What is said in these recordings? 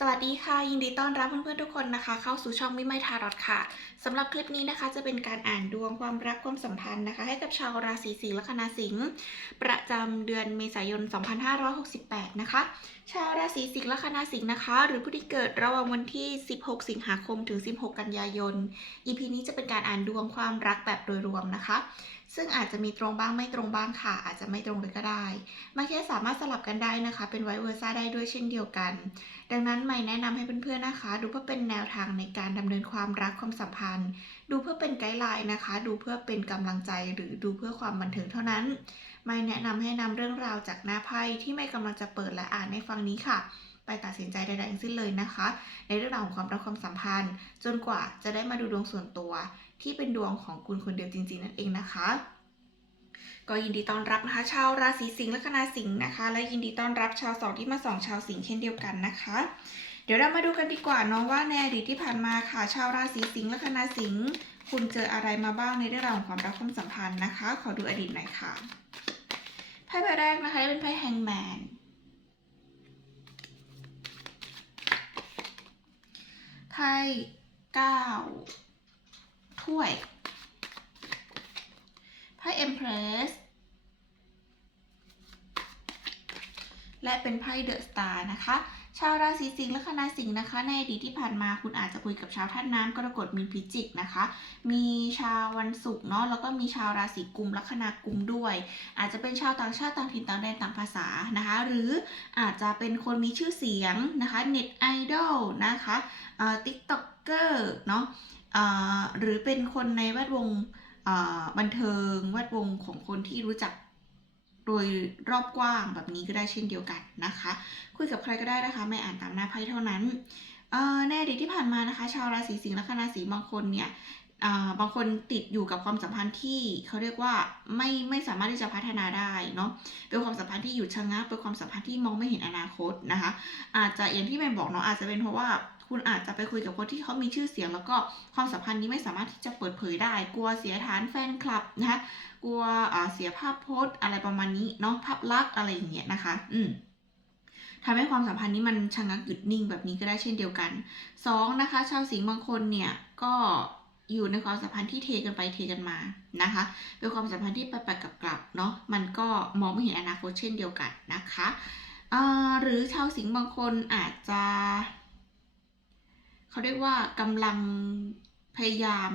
สวัสดีค่ะ ยินดีต้อนรับเพื่อนๆทุกคนนะคะ เข้าสู่ช่องมิไมทารอตค่ะสำหรับคลิปนี้นะคะ จะเป็นการอ่านดวงความรักความสัมพันธ์นะคะ ให้กับชาวราศีสิงห์และคณาสิงห์ประจำเดือนเมษายน 2568 นะคะ ชาวราศีสิงห์และคณาสิงห์นะคะ หรือผู้ที่เกิดระหว่างวันที่ 16 สิงหาคมถึง 16 กันยายน EP นี้จะเป็นการอ่านดวงความรักแบบโดยรวมนะคะ ซึ่งอาจจะมีตรงบ้างไม่ตรงบ้างค่ะ อาจจะไม่ตรงเลยก็ได้มาแค่สามารถสลับกันได้นะคะ เป็นไวเวอร์ซ่าได้ด้วยเช่นเดียวกัน ดังนั้นไม่แนะนำให้เพื่อนๆนะคะ ดูเพื่อเป็นแนวทางในการดำเนินความรักความสัมพันธ์ ดูเพื่อเป็นไกด์ไลน์นะคะ ดูเพื่อเป็นกำลังใจหรือดูเพื่อความบันเทิงเท่านั้น ไม่แนะนำให้นำเรื่องราวจากหน้าไพ่ที่ไม่กำลังจะเปิดและอ่านในฟังนี้ค่ะไปตัดสินใจใดๆทั้งสิ้นเลยนะคะ ในเรื่องราวของความรักความสัมพันธ์ จนกว่าจะได้มาดูดวงส่วนตัว ที่เป็นดวงของคุณคนเดียวจริงๆนั่นเองนะคะ ก็ยินดีต้อนรับนะคะ ชาวราศีสิงห์และคณาสิงห์นะคะ และยินดีต้อนรับชาวสองที่มาสองชาวสิงห์เช่นเดียวกันนะคะ เดี๋ยวเรามาดูกันดีกว่าเนาะว่าในอดีตที่ผ่านมาค่ะ ชาวราศีสิงห์และคณาสิงห์คุณเจออะไรมาบ้างในเรื่องราวของความรักความสัมพันธ์นะคะ ขอดูอดีตหน่อยค่ะไพ่ใบแรกนะคะเป็นไพ่แฮงแมนไพ่เก้าถ้วยไพ่เอ็มเพรส และเป็นไพ่เดอะสตาร์นะคะ ชาวราศีสิงห์และคณาสิงห์นะคะ ในอดีตที่ผ่านมาคุณอาจจะคุยกับชาวท่านน้ำกรกฎมีนพิจิกนะคะ มีชาววันศุกร์เนาะแล้วก็มีชาวราศีกุมลัคนากุมด้วย อาจจะเป็นชาวต่างชาติต่างถิ่นต่างแดนต่างภาษานะคะ หรืออาจจะเป็นคนมีชื่อเสียงนะคะเน็ตไอดอลนะคะติ๊กต็อกเกอร์เนาะอ่อหรือเป็นคนในแวดวงอ่อบันเทิงแวดวงของคนที่รู้จัก โดยรอบกว้างแบบนี้ก็ได้เช่นเดียวกันนะคะ คุยกับใครก็ได้นะคะ ไม่อ่านตามหน้าไพ่เท่านั้นเออในอดีตที่ผ่านมานะคะ ชาวราศีสิงห์และคณาสีบางคนเนี่ยอ่าบางคนติดอยู่กับความสัมพันธ์ที่เขาเรียกว่าไม่ไม่สามารถที่จะพัฒนาได้เนาะเป็นความสัมพันธ์ที่หยุดชะงักเป็นความสัมพันธ์ที่มองไม่เห็นอนาคตนะคะ อาจจะอย่างที่แม่บอกเนาะอาจจะเป็นเพราะว่า คุณอาจจะไปคุยกับคนที่เขามีชื่อเสียง แล้วก็ความสัมพันธ์นี้ไม่สามารถที่จะเปิดเผยได้ กลัวเสียฐานแฟนคลับนะคะกลัวเสียภาพโพสอะไรประมาณนี้เนาะภาพลักษณ์อะไรอย่างเงี้ยนะคะ อืมทำให้ความสัมพันธ์นี้มันชะงักหยุดนิ่งแบบนี้ก็ได้เช่นเดียวกันสองนะคะ ชาวสิงห์บางคนเนี่ยก็อยู่ในความสัมพันธ์ที่เทกันไปเทกันมานะคะ เป็นความสัมพันธ์ที่ไปไปกลับกลับเนาะมันก็มองไม่เห็นอนาคตเช่นเดียวกันนะคะหรือชาวสิงห์บางคนอาจจะ เขาเรียกว่ากำลังพยายาม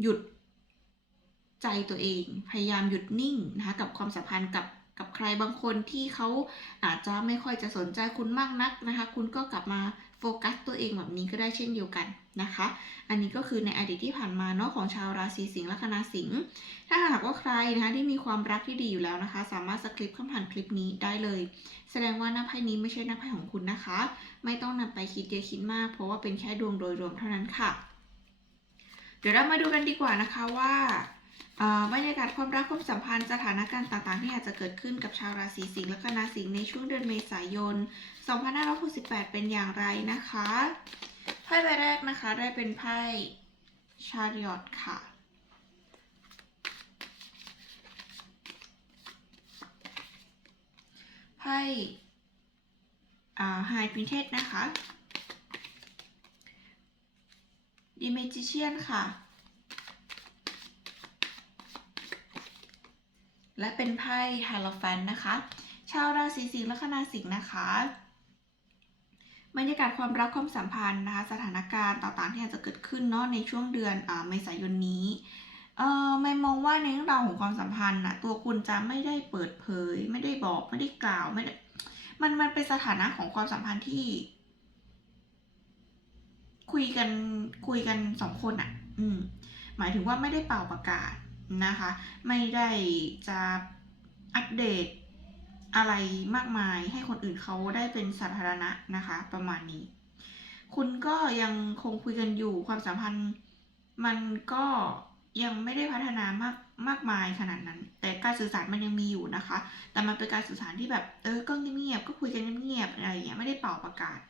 หยุดใจตัวเอง พยายามหยุดนิ่งนะคะกับความสัมพันธ์กับกับใครบางคนที่เขาอาจจะไม่ค่อยจะสนใจคุณมากนักนะคะ คุณก็กลับมา โฟกัสตัวเองแบบนี้ก็ได้เช่นเดียวกันนะคะ อันนี้ก็คือในอดีตที่ผ่านมาเนาะของชาวราศีสิงห์ละคณาสิงห์ ถ้าหากว่าใครนะคะที่มีความรักที่ดีอยู่แล้วนะคะ สามารถสคริปต์คำผ่านคลิปนี้ได้เลย แสดงว่าหน้าไพ่นี้ไม่ใช่หน้าไพ่ของคุณนะคะ ไม่ต้องนำไปคิดเยอะคิดมาก เพราะว่าเป็นแค่ดวงโดยรวมเท่านั้นค่ะ เดี๋ยวเรามาดูกันดีกว่านะคะว่า บรรยากาศความรักความสัมพันธ์สถานการณ์ต่างๆ ที่อาจจะเกิดขึ้นกับชาวราศีสิงห์และคณาสิงห์ในช่วงเดือนเมษายน 2568 เป็นอย่างไรนะคะไพ่ใบแรกนะคะได้เป็นไพ่ชาริอตค่ะ ไพ่ไฮพินเทสนะคะดิเมจิเชียนค่ะ และเป็นไพ่ฮาโลแฟนนะคะ ชาวราศีสิงห์และคณาสิงห์นะคะบรรยากาศความรักความสัมพันธ์นะคะ สถานการณ์ต่างๆที่อาจจะเกิดขึ้นเนาะในช่วงเดือนเมษายนนี้เออไม่มองว่าในเรื่องราวของความสัมพันธ์นะตัวคุณจะไม่ได้เปิดเผย ไม่ได้บอกไม่ได้กล่าวไม่ได้มันมันเป็นสถานะของความสัมพันธ์ที่ คุยกันคุยกันสองคนอะ่ะ อืม หมายถึงว่าไม่ได้เป่าประกาศ นะคะ ไม่ได้จะอัปเดตอะไรมากมายให้คนอื่นเขาได้เป็นสาธารณะนะคะ ประมาณนี้ คุณก็ยังคงคุยกันอยู่ความสัมพันธ์มันก็ยังไม่ได้พัฒนามากมากมายขนาดนั้น แต่การสื่อสารมันยังมีอยู่นะคะ แต่มันเป็นการสื่อสารที่แบบเออก็เงียบก็คุยกันเงียบอะไรอย่างเงี้ยไม่ได้เป่าประกาศ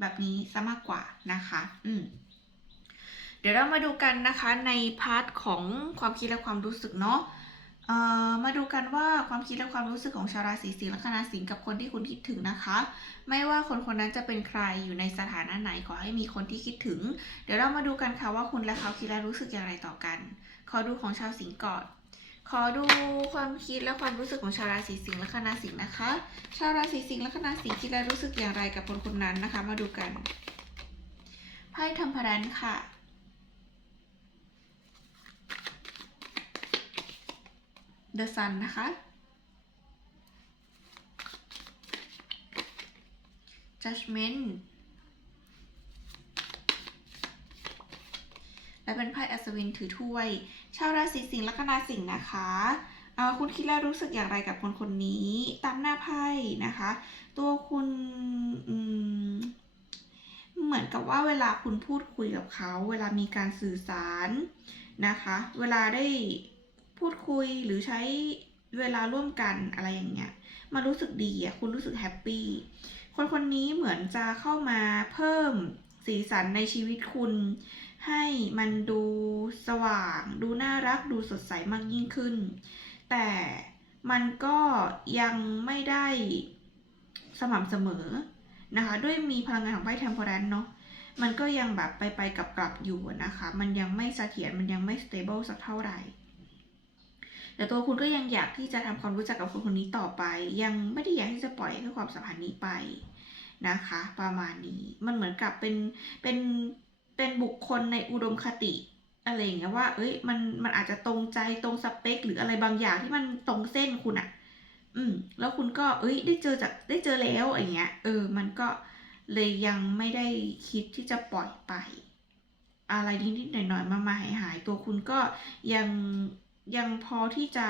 แบบนี้ซะมากกว่านะคะ อืม เดี๋ยวเรามาดูกันนะคะในพาร์ทของความคิดและความรู้สึกเนาะมาดูกันว่าความคิดและความรู้สึกของชาวราศีสิงห์ลัคนาสิงห์กับคนที่คุณคิดถึงนะคะ ไม่ว่าคนคนนั้นจะเป็นใครอยู่ในสถานะไหนขอให้มีคนที่คิดถึง เดี๋ยวเรามาดูกันค่ะว่าคุณและเขาคิดและรู้สึกอย่างไรต่อกัน ขอดูของชาวสิงห์ก่อนขอดูความคิดและความรู้สึกของชาวราศีสิงห์ลัคนาสิงห์นะคะ ชาวราศีสิงห์ลัคนาสิงห์คิดและรู้สึกอย่างไรกับคนคนนั้นนะคะ มาดูกันไพ่ทัมพรันค่ะ The Sun นะคะ Judgment และเป็นไพ่อัศวินถือถ้วย ชาวราศีสิงห์ลัคนาสิงห์นะคะเอ่อคุณคิดแล้วรู้สึกอย่างไรกับคนคนนี้ ตามหน้าไพ่นะคะ ตัวคุณเหมือนกับว่าเวลาคุณพูดคุยกับเขา เวลามีการสื่อสารนะคะ เวลาได้ พูดคุยหรือใช้เวลาร่วมกันอะไรอย่างเงี้ยมันรู้สึกดีอะคุณรู้สึกแฮปปี้คนคนนี้เหมือนจะเข้ามาเพิ่มสีสันในชีวิตคุณ ให้มันดูสว่าง ดูน่ารักดูสดใสมากยิ่งขึ้น แต่มันก็ยังไม่ได้สม่ำเสมอนะคะ ด้วยมีพลังงานของไพ่เทมเพอรันเนาะมันก็ยังแบบไปไปกลับกลับอยู่นะคะ มันยังไม่เสถียรมันยังไม่สเตเบิลสักเท่าไหร่ แต่ตัวคุณก็ยังอยากที่จะทำความรู้จักกับคนคนนี้ต่อไป ยังไม่ได้อยากที่จะปล่อยให้ความสัมพันธ์นี้ไปนะคะ ประมาณนี้มันเหมือนกับเป็นเป็นเป็นบุคคลในอุดมคติอะไรอย่างเงี้ยว่า เอ้ยมันมันอาจจะตรงใจตรงสเปค หรืออะไรบางอย่างที่มันตรงเส้นคุณอะอืม แล้วคุณก็เอ้ย ได้เจอจากได้เจอแล้วอย่างเงี้ย เออ มันก็เลยยังไม่ได้คิดที่จะปล่อยไป อะไรนิดๆหน่อยๆมามาหายหายๆตัวคุณก็ยัง ยังพอที่จะ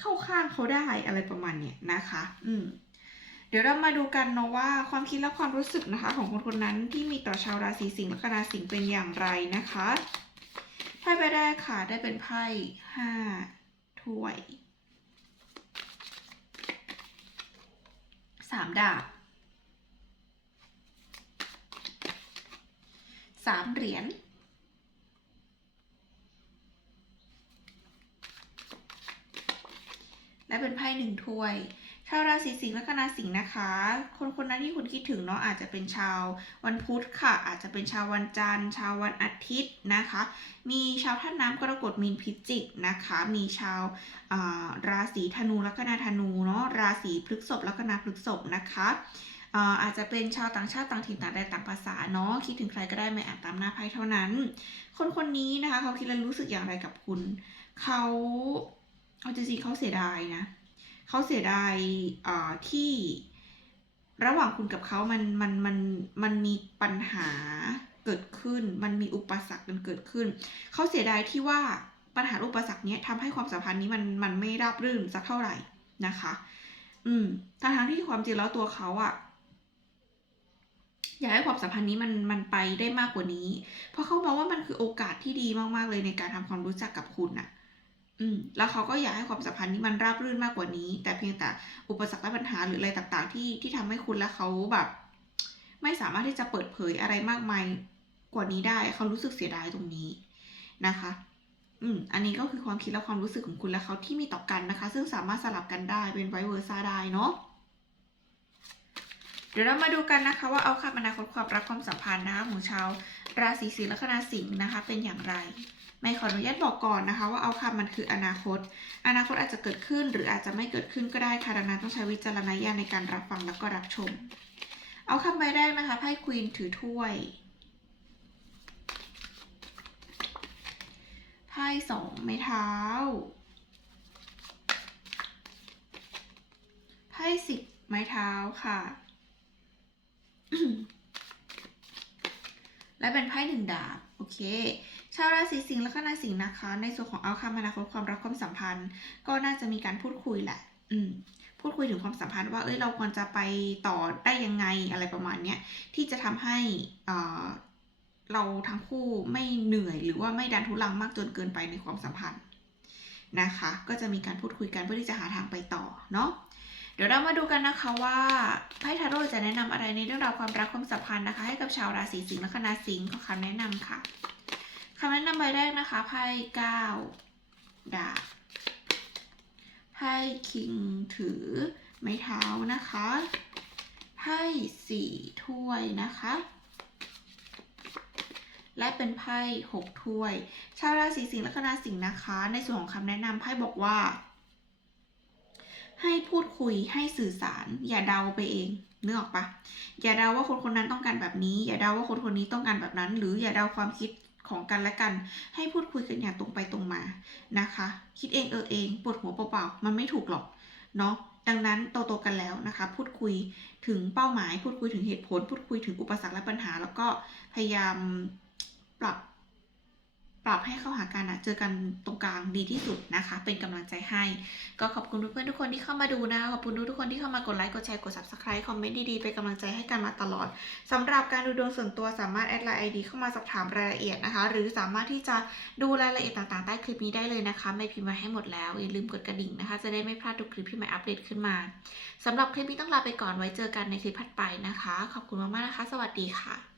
เข้าข้างเขาได้อะไรประมาณเนี้ยนะคะ อืม เดี๋ยวเรามาดูกันเนาะว่าความคิดและความรู้สึกนะคะ ของคนคนนั้นที่มีต่อชาวราศีสิงห์และคนาสิงห์เป็นอย่างไรนะคะไพ่ใบแรกค่ะ ได้เป็นไพ่ห้าถ้วยสามดาบสามเหรียญและเป็นไพ่หนึ่ง ถ้วย ชาวราศีสิงห์และคณาสิงห์นะคะ คนคนนั้นที่คุณคิดถึงเนาะอาจจะเป็นชาววันพุธค่ะ อาจจะเป็นชาววันจันทร์ ชาววันอาทิตย์นะคะ มีชาวท่านน้ำกรกฎมีนพิจิกนะคะ มีชาวาราศีธนูลัคนาธนูเนาะ ราศีพฤษภลัคนาพฤษภนะคะอาอาจจะเป็นชาวต่างชาติต่างถิ่นต่างแดนต่างภาษาเนาะคิดถึงใครก็ได้ไม่อ่านตามหน้าไพ่เท่านั้น คนคนนี้นะคะเขาคิดและรู้สึกอย่างไรกับคุณ เขาเอาจริงๆเขาเสียดายนะ เขาเสียดายอ่าที่ระหว่างคุณกับเขามันมันมันมันมีปัญหาเกิดขึ้น มันมีอุปสรรคกันเกิดขึ้น เขาเสียดายที่ว่าปัญหาอุปสรรคเนี้ยทำให้ความสัมพันธ์นี้มันมันไม่ราบรื่นสักเท่าไหร่นะคะ อืมทั้งทางที่ความจริงแล้วตัวเขาอะอยากให้ความสัมพันธ์นี้มันมันไปได้มากกว่านี้ เพราะเขามองว่ามันคือโอกาสที่ดีมากๆเลยในการทำความรู้จักกับคุณอะ อืมแล้วเขาก็อยากให้ความสัมพันธ์นี้มันราบรื่นมากกว่านี้ แต่เพียงแต่อุปสรรคและปัญหาหรืออะไรต่างๆ ที่ที่ทำให้คุณและเขาแบบ ไม่สามารถที่จะเปิดเผยอะไรมากมายกว่านี้ได้ เขารู้สึกเสียดายตรงนี้นะคะ อืมอันนี้ก็คือความคิดและความรู้สึกของคุณและเขาที่มีต่อกันนะคะ ซึ่งสามารถสลับกันได้เป็นไวเวอร์ซ่าได้เนาะเดี๋ยวเรามาดูกันนะคะว่าเอาคำอนาคตความรักความสัมพันธ์นะคะของชาวราศีสิงห์และคณาสิงห์นะคะ เป็นอย่างไร ไม่ขออนุญาตบอกก่อนนะคะ ว่าเอาคำมันคืออนาคต อนาคตอาจจะเกิดขึ้น หรืออาจจะไม่เกิดขึ้นก็ได้ค่ะดังนั้นต้องใช้วิจารณญาณในการรับฟังแล้วก็รับชม เอาคำใบแรกนะคะไพ่ควีนถือถ้วยไพ่สองไม้เท้าไพ่สิบไม้เท้าค่ะ และเป็นไพ่หนึ่งดาบ โอเค ชาวราศีสิงห์และคณะสิงห์นะคะ ในส่วนของเอาคำอนาคตความรักความสัมพันธ์ ก็น่าจะมีการพูดคุยแหละ อืมพูดคุยถึงความสัมพันธ์ว่าเอ้ยเราควรจะไปต่อได้ยังไงอะไรประมาณเนี้ยที่จะทำให้อ่อเราทั้งคู่ไม่เหนื่อยหรือว่าไม่ดันทุลังมากจนเกินไปในความสัมพันธ์นะคะ ก็จะมีการพูดคุยกันเพื่อที่จะหาทางไปต่อเนาะเดี๋ยวเรามาดูกันนะคะว่าไพ่ทาโร่จะแนะนำอะไรในเรื่องราวความรักความสัมพันธ์นะคะ ให้กับชาวราศีสิงห์และคณะสิงห์ขอคำแนะนำค่ะ คำแนะนำใบแรกนะคะไพ่เก้าดาบไพ่คิงถือไม้เท้านะคะไพ่สี่ถ้วยนะคะ และเป็นไพ่หกถ้วย ชาวราศีสิงห์ลัคนาสิงห์นะคะ ในส่วนของคำแนะนำไพ่บอกว่า ให้พูดคุยให้สื่อสาร อย่าเดาไปเองนึกออกปะอย่าเดาว่าคนคนนั้นต้องการแบบนี้ อย่าเดาว่าคนคนนี้ต้องการแบบนั้น หรืออย่าเดาความคิด ของกันและกัน ให้พูดคุยกันอย่างตรงไปตรงมานะคะ คิดเองเออเองปวดหัวเปล่าๆมันไม่ถูกหรอกเนาะดังนั้นโตๆกันแล้วนะคะ พูดคุยถึงเป้าหมาย พูดคุยถึงเหตุผล พูดคุยถึงอุปสรรคและปัญหา แล้วก็พยายามปรับ ปรับให้เข้าหากันนะเจอกันตรงกลางดีที่สุดนะคะ เป็นกำลังใจให้ ก็ขอบคุณเพื่อนๆทุกคนที่เข้ามาดูนะขอบคุณทุกคนที่เข้ามากดไลค์กดแชร์กด subscribe คอมเมนต์ดีๆเป็นกำลังใจให้กันมาตลอดสำหรับการดูดวงส่วนตัวสามารถแอดไลน์ ID เข้ามาสอบถามรายละเอียดนะคะ หรือสามารถที่จะดูรายละเอียดต่างๆใต้คลิปนี้ได้เลยนะคะไม่พิมพ์มาให้หมดแล้วอย่าลืมกดกระดิ่งนะคะ จะได้ไม่พลาดทุกคลิปที่ใหม่อัปเดตขึ้นมาสำหรับคลิปนี้ต้องลาไปก่อนไว้เจอกันในคลิปถัดไปนะคะ ขอบคุณมากๆนะคะ สวัสดีค่ะ